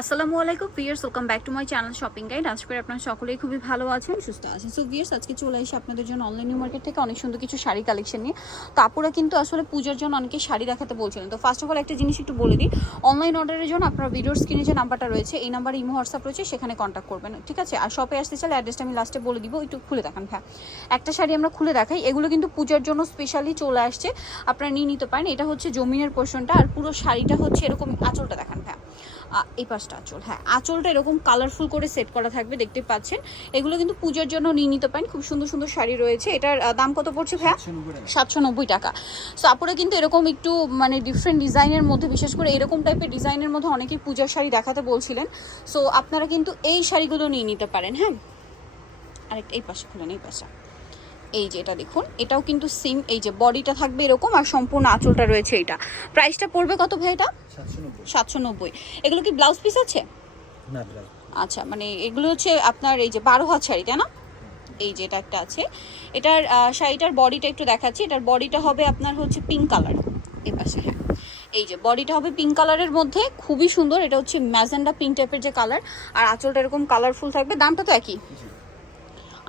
আসসালামু আলাইকুম viewers, welcome back to my channel shopping guide. আজ করে আপনারা সকলেই খুবই ভালো আছেন, সুস্থ আছেন। সো ভিউয়ার্স, আজকে চলে এসে আপনাদের জন্য অনলাইন নিউ মার্কেট থেকে অনেক সুন্দর কিছু শাড়ি কালেকশন নিয়ে। তো আপুরা কিন্তু আসলে পূজার জন্য অনেকে শাড়ি দেখাতে বলছিলেন। তো ফার্স্ট অফ অল একটা জিনিস একটু বলে দিই, অনলাইন অর্ডারের জন্য আপনারা ভিডিওর স্ক্রিনে যে নাম্বারটা রয়েছে এই নাম্বারে ইমো হোয়াটসঅ্যাপ রয়েছে, সেখানে কন্ট্যাক্ট করবেন, ঠিক আছে। আর শপে আসতে চাইলে অ্যাড্রেসটা আমি লাস্টে বলে দিব, একটু খুলে দেখান। হ্যাঁ, একটা শাড়ি আমরা খুলে দেখাই, এগুলো কিন্তু পূজার জন্য স্পেশালি চলে আসছে, আপনারা নিয়ে নিতে পারেন। এটা হচ্ছে জমিনের পোর্শনটা, আর পুরো শাড়িটা হচ্ছে এরকম। আঁচলটা দেখান। হ্যাঁ, এই পাশটা আঁচল। হ্যাঁ, আঁচলটা এরকম কালারফুল করে সেট করা থাকবে, দেখতে পাচ্ছেন। এগুলো কিন্তু পূজার জন্য নিয়ে নিতে পারেন, খুব সুন্দর সুন্দর শাড়ি রয়েছে। এটার দাম কত পড়ছে ভাইয়া? 790 টাকা। সো আপুরা কিন্তু এরকম একটু মানে ডিফারেন্ট ডিজাইনের মধ্যে, বিশেষ করে এরকম টাইপের ডিজাইনের মধ্যে অনেকেই পূজার শাড়ি দেখাতে বলছিলেন। সো আপনারা কিন্তু এই শাড়িগুলো নিয়ে নিতে পারেন। হ্যাঁ, আরেকটা এই পাশে খুলেন, এই পাশে। এই যে এটা দেখুন, এটাও কিন্তু সেম, এই যে বডিটা থাকবে এরকম, আর সম্পূর্ণ আঁচলটা রয়েছে। এটা প্রাইসটা পড়বে কত ভাই? এটা 790। এগুলো কি ব্লাউজ পিস আছে? না, আচ্ছা, মানে এগুলো হচ্ছে আপনার এই যে 12 হাত শাড়ি, তাই না? এই যে এটা একটা আছে, এটার শাড়িটার বডিটা একটু দেখাচ্ছি। এটার বডিটা হবে আপনার হচ্ছে পিঙ্ক কালার, এই পাশে। হ্যাঁ, এই যে বডিটা হবে পিঙ্ক কালারের মধ্যে, খুবই সুন্দর। এটা হচ্ছে ম্যাজেন্ডা পিঙ্ক টাইপের যে কালার, আর আঁচলটা এরকম কালারফুল থাকবে। দামটা তো একই,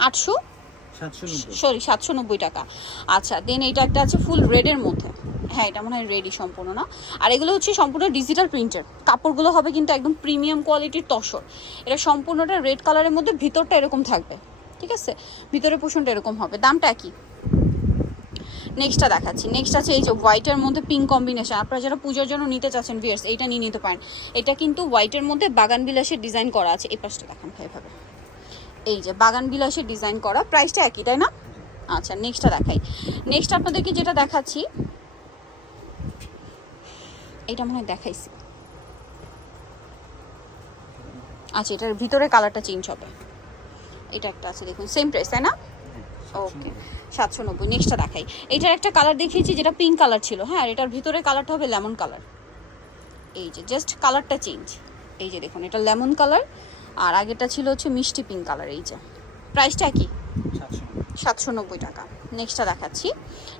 790 টাকা। আচ্ছা, দেন এটা একটা আছে ফুল রেডের মধ্যে। হ্যাঁ, এটা মনে হয় রেডি সম্পূর্ণ না। আর এগুলো হচ্ছে সম্পূর্ণ ডিজিটাল প্রিন্টের, কাপড়গুলো হবে কিন্তু একদম প্রিমিয়াম কোয়ালিটির তসর। এটা সম্পূর্ণটা রেড কালারের মধ্যে, ভিতরটা এরকম থাকবে, ঠিক আছে। ভিতরের পোর্শনটা এরকম হবে, দামটা একই। নেক্সটটা দেখাচ্ছি। নেক্সট আছে এই যে হোয়াইটের মধ্যে পিঙ্ক কম্বিনেশন। আপনারা যারা পূজার জন্য নিতে চাচ্ছেন ভিউয়ার্স, এইটা নিয়ে নিতে পারেন। এটা কিন্তু হোয়াইটের মধ্যে বাগান বিলাসের ডিজাইন করা আছে। এই পাশটা দেখান ভাই, এভাবে। এই যে বাগান বিলাসের ডিজাইন করা, প্রাইসটা একই, তাই না? আচ্ছা, নেক্সটটা দেখাই। নেক্সট আপনাদেরকে যেটা দেখাচ্ছি, এটা মনে হয় দেখাইছি। আচ্ছা, এটার ভিতরে কালারটা চেঞ্জ হবে। এটা একটা আছে দেখুন, সেম প্রাইস, তাই না? ওকে, 790। নেক্সটটা দেখাই। এটার একটা কালার দেখিয়েছি যেটা পিঙ্ক কালার ছিল। হ্যাঁ, আর এটার ভিতরে কালারটা হবে লেমন কালার। এই যে জাস্ট কালারটা চেঞ্জ। এই যে দেখুন, এটা লেমন কালার, আর আগেটা ছিল হচ্ছে মিষ্টি পিঙ্ক কালার। এই যে প্রাইসটা একই, 790 টাকা। নেক্সটটা দেখাচ্ছি।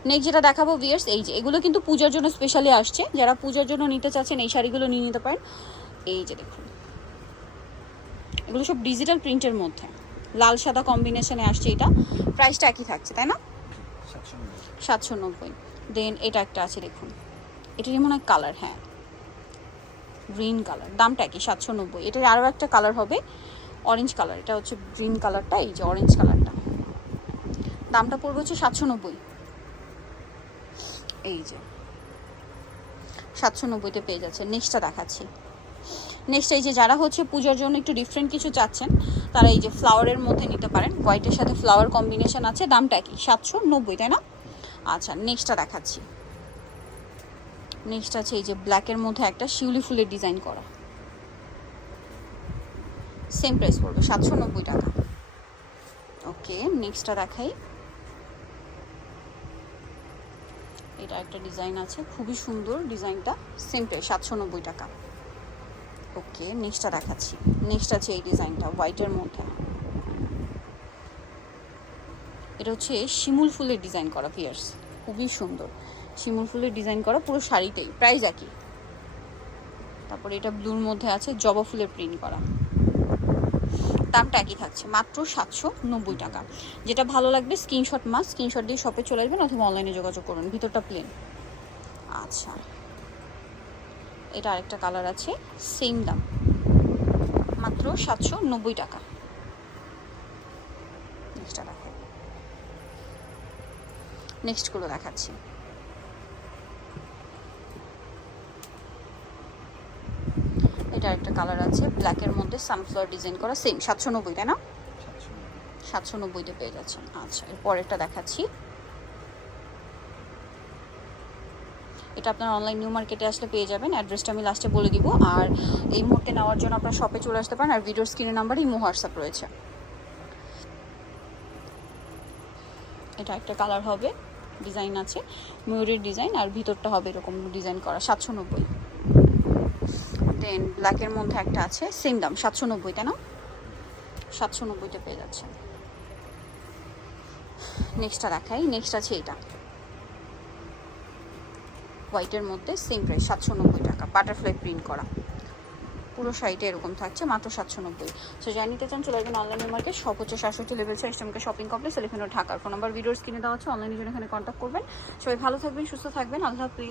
নেক্সট যেটা দেখাবো ভিউয়ার্স, এই যে এগুলো কিন্তু পূজার জন্য স্পেশালি আসছে, যারা পূজার জন্য নিতে চাচ্ছেন এই শাড়িগুলো নিয়ে নিতে পারেন। এই যে দেখুন, এগুলো সব ডিজিটাল প্রিন্টের মধ্যে লাল সাদা কম্বিনেশনে আসছে। এটা প্রাইসটা একই থাকছে, তাই না? 790। দেন এটা একটা আছে দেখুন, এটা যেমন এক কালার, হ্যাঁ গ্রিন কালার, দামটা একই, 790। এটার আরও একটা কালার হবে অরেঞ্জ কালার, এটা হচ্ছে গ্রিন কালারটা, এই যে অরেঞ্জ কালারটা, দামটা পড়বে হচ্ছে 790। এই যে 790-তে পেয়ে যাচ্ছে। নেক্সটটা দেখাচ্ছি। নেক্সট এই যে যারা হচ্ছে পূজার জন্য একটু ডিফারেন্ট কিছু চাচ্ছেন, তারা এই যে ফ্লাওয়ারের মধ্যে নিতে পারেন। হোয়াইটের সাথে ফ্লাওয়ার কম্বিনেশন আছে, দামটা কি 790, তাই না? আচ্ছা, নেক্সটটা দেখাচ্ছি। নেক্সট আছে এই যে ব্ল্যাকের মধ্যে একটা শিউলি ফুলের ডিজাইন করা, সেম প্রাইস পড়বে 790 টাকা। ওকে, নেক্সটটা দেখাই। এটা একটা ডিজাইন আছে, খুবই সুন্দর ডিজাইনটা, সেম প্রাইস 790 টাকা। ওকে, নেক্সটটা দেখাচ্ছি। নেক্সট আছে এই ডিজাইনটা হোয়াইটের মধ্যে, এটা হচ্ছে শিমুল ফুলের ডিজাইন করা ভিউয়ার্স, খুবই সুন্দর শিমুল ফুলের ডিজাইন করা পুরো শাড়িতেই, প্রাইস একই। তারপরে এটা ব্লুর মধ্যে আছে জবা ফুলের প্রিন্ট করা, দামটা একই থাকছে, মাত্র 790 টাকা। যেটা ভালো লাগবে স্ক্রিনশট স্ক্রিনশট দিয়ে শপে চলে আসবেন অথবা অনলাইনে যোগাযোগ করুন। ভিতরটা প্লেন। আচ্ছা, এটা আরেকটা কালার আছে, সেম দাম, মাত্র 790 টাকা। নেক্সটটা দেখো, নেক্সটগুলো দেখাচ্ছি। এটা একটা কালার আছে ব্ল্যাকের মধ্যে সানফ্লাওয়ার ডিজাইন করা, সেম 790, তাই না? 790-তে পেয়ে যাচ্ছেন। আচ্ছা, এর পরেরটা দেখাচ্ছি। এটা আপনার অনলাইন নিউ মার্কেটে আসলে পেয়ে যাবেন, অ্যাড্রেসটা আমি লাস্টে বলে দিব। আর এই মুহূর্তে নেওয়ার জন্য আপনার শপে চলে আসতে পারেন, আর ভিডিওর স্ক্রিনের নাম্বারে ইমো হোয়াটসঅ্যাপ রয়েছে। এটা একটা কালার হবে, ডিজাইন আছে ময়ূরের ডিজাইন, আর ভিতরটা হবে এরকম ডিজাইন করা, 790। দেন ব্ল্যাকের মধ্যে একটা আছে, সেম দাম 790, তাই না? 790-তে পেয়ে যাচ্ছে। নেক্সটটা দেখাই। নেক্সট আছে এটা হোয়াইটের মধ্যে, সেম প্রাইস 790 টাকা, বাটারফ্লাই প্রিন্ট করা, পুরো শাড়িটা এরকম থাকছে মাত্র 790। সো যাই নিতে চান চলে আসবেন অনলাইন মার্কেট, শপ হচ্ছে 67 লেভেল 6 ইস্টার্নকে শপিং কমপ্লেক্স, এলিফ্যান্ট রোড, ঢাকার। ফোন নাম্বার ভিডিওস কিনে দেওয়া হচ্ছে, অনলাইনে জন্য এখানে কন্ট্যাক্ট করবেন। সবাই ভালো থাকবেন, সুস্থ থাকবেন, আল্লাহ হাফেজ।